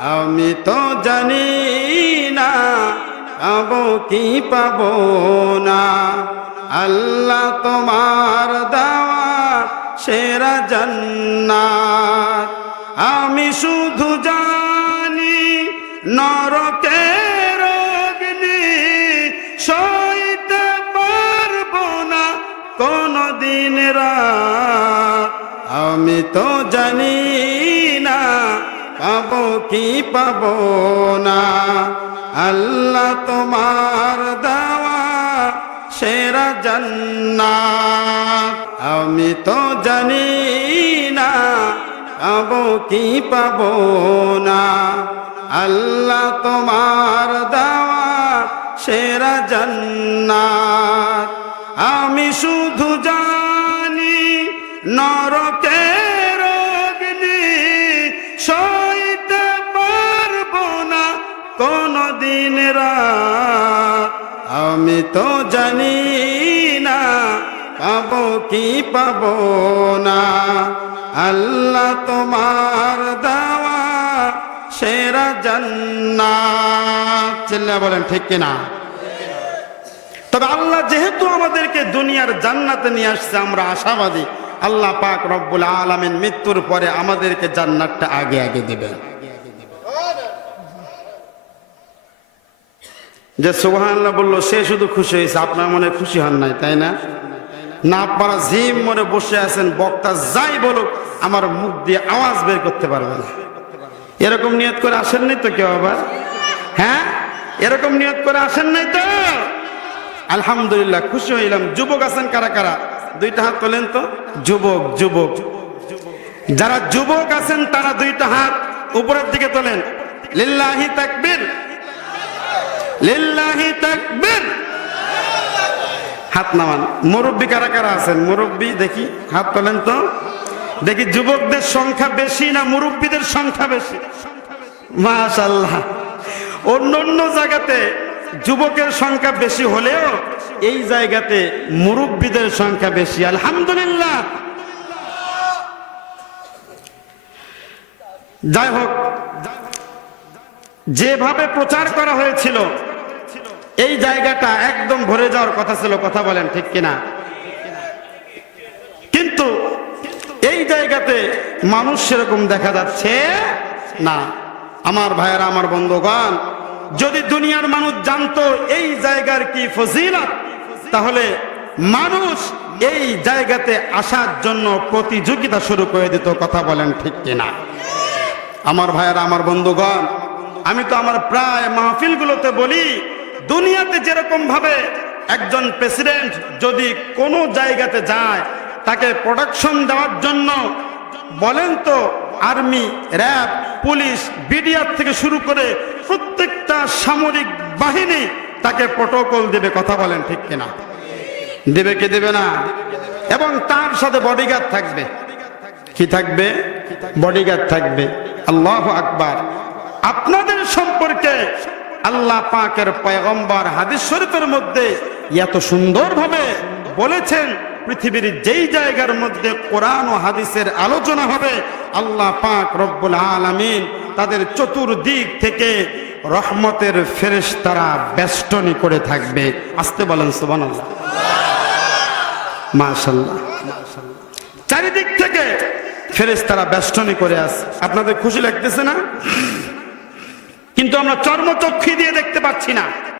আমি তো জানি না পাবো কি পাবো না। আল্লাহ তোমার দেওয়া সেরা জান্নাত। আমি শুধু জানি নরকের অগ্নি সইতে পারবো না কোনদিন রাত। আমি তো জানি না পাবো কি পাবো না। আল্লাহ তোমার দেওয়া সেরা জান্নাত। আমি তো জানি না পাবো কি পাবো না। আল্লাহ তোমার দেওয়া সেরা জান্নাত। আমি শুধু জানি নরকের অগ্নি সইতে পারবো না কোনদিন রাত। আমি তো জানি না পাবো কি পাবো না। আল্লাহ তোমার দেওয়া সেরা জান্নাত। চিল্লা বলেন ঠিক কিনা? তবে আল্লাহ যেহেতু আমাদেরকে দুনিয়ার জান্নাতে নিয়ে আসছে, আমরা আশাবাদী আল্লাহ পাক রব্বুল আলামিন মৃত্যুর পরে আমাদেরকে জান্নাতটা আগে আগে দিবেন। যে সুবহানাল্লাহ বললো সে শুধু খুশি হয়েছে, আপনার মনে খুশি হন নাই, তাই না? না, আপনারা জিম মনে বসে আছেন, বক্তা যাই বলুক আমার মুখ দিয়ে আওয়াজ বের করতে পারবে না। এরকম নিয়ত করে আসেন নাই তো কেউ আবার? হ্যাঁ, এরকম নিয়ত করে আসেন নাই তো? আলহামদুলিল্লাহ, খুশি হইলাম। যুবক আছেন কারা কারা? দুইটা হাত তোলেন তো। যুবক যুবক যারা যুবক আছেন তারা দুইটা হাত উপরের দিকে তোলেন। লিল্লাহি তাকবীর, লিল্লাহি তাকবীর। হাত নামান। মুরব্বী কারা কারা আছেন? মুরব্বী দেখি হাত তোলেন তো দেখি। যুবকদের সংখ্যা বেশি না মুরব্বীদের সংখ্যা বেশি? মাশাআল্লাহ। অন্য অন্য জায়গাতে যুবকের সংখ্যা বেশি হলেও এই জায়গাতে মুরব্বীদের সংখ্যা বেশি। আলহামদুলিল্লাহ। যাই হোক, যেভাবে প্রচার করা হয়েছিল এই জায়গাটা একদম ভরে যাওয়ার কথা ছিল। কথা বলেন ঠিক কিনা? কিন্তু এই জায়গাতে মানুষ সেরকম দেখা যাচ্ছে না। আমার ভাইয়েরা, আমার বন্ধুগণ, যদি দুনিয়ার মানুষ জানতো এই জায়গার কি ফজিলত, তাহলে মানুষ এই জায়গাতে আসার জন্য প্রতিযোগিতা শুরু করে দিত। কথা বলেন ঠিক কিনা? আমার ভাইয়েরা, আমার বন্ধুগণ, আমি তো আমার প্রায় মাহফিলগুলোতে বলি, দুনিয়াতে যেরকম ভাবে একজন প্রেসিডেন্ট যদি কোনো জায়গাতে যায় তাকে প্রোটেকশন দেওয়ার জন্য বলেন তো আর্মি, র্যাব, পুলিশ, বিডিআর থেকে শুরু করে প্রত্যেকটা সামরিক বাহিনী তাকে প্রটোকল দেবে। কথা বলেন ঠিক কিনা? দেবে কি দেবে না? এবং তার সাথে বডিগার্ড থাকবে। কি থাকবে? বডিগার্ড থাকবে। আল্লাহু আকবার। আপনাদের সম্পর্কে আল্লাহ পাকের পয়গম্বর হাদিস শরীফের মধ্যে এত সুন্দরভাবে বলেছেন, পৃথিবীর যেই জায়গার মধ্যে কোরআন ও হাদিসের আলোচনা হবে আল্লাহ পাক রব্বুল আলামিন তাদের চতুর্দিক থেকে রহমতের ফেরেশতারা বেষ্টনী করে থাকবে। আসতে বলেন সুবহানাল্লাহ। মাশাআল্লাহ। চারিদিক থেকে ফেরেশতারা বেষ্টনী করে আছে। আপনাদের খুশি লাগতেছে না? কিন্তু আমরা চর্মচক্ষু দিয়ে দেখতে পাচ্ছি না।